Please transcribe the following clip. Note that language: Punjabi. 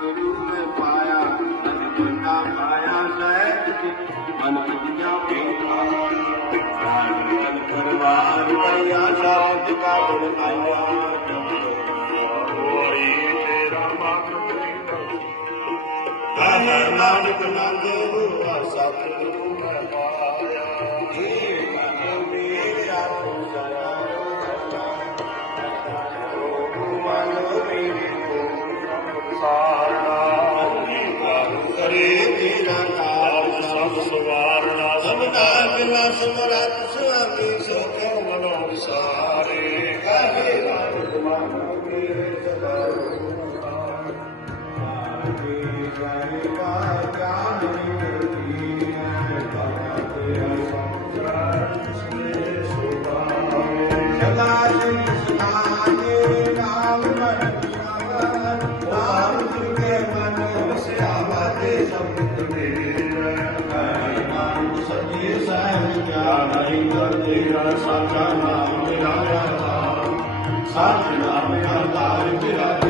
ਸਤਿਗੁਰੂ ਪਾਇਆ ਤਨ ਮੰਨਾ ਪਾਇਆ ਮਨ ਵਿਦਿਆ ਪੇਖਾ ਰਾਜਨ ਪਰਵਾਰ ਵਈਆ ਸਾਜ ਕਾ ਗੁਣ ਆਇਆ। ਹੋਰੀ ਤੇਰਾ ਮਨ ਕਹੇ ਨਾਨਕ ਨੰਦ ਹੁਆ ਸਤਿਗੁਰੂ ਮੈਂ ਪਾਇਆ ਸਾਚਾ ਨਾਮ ਮੇਰਾ ਨਾਮ ਸੱਚ ਨਾਮ ਆਧਾਰ ਮੇਰਾ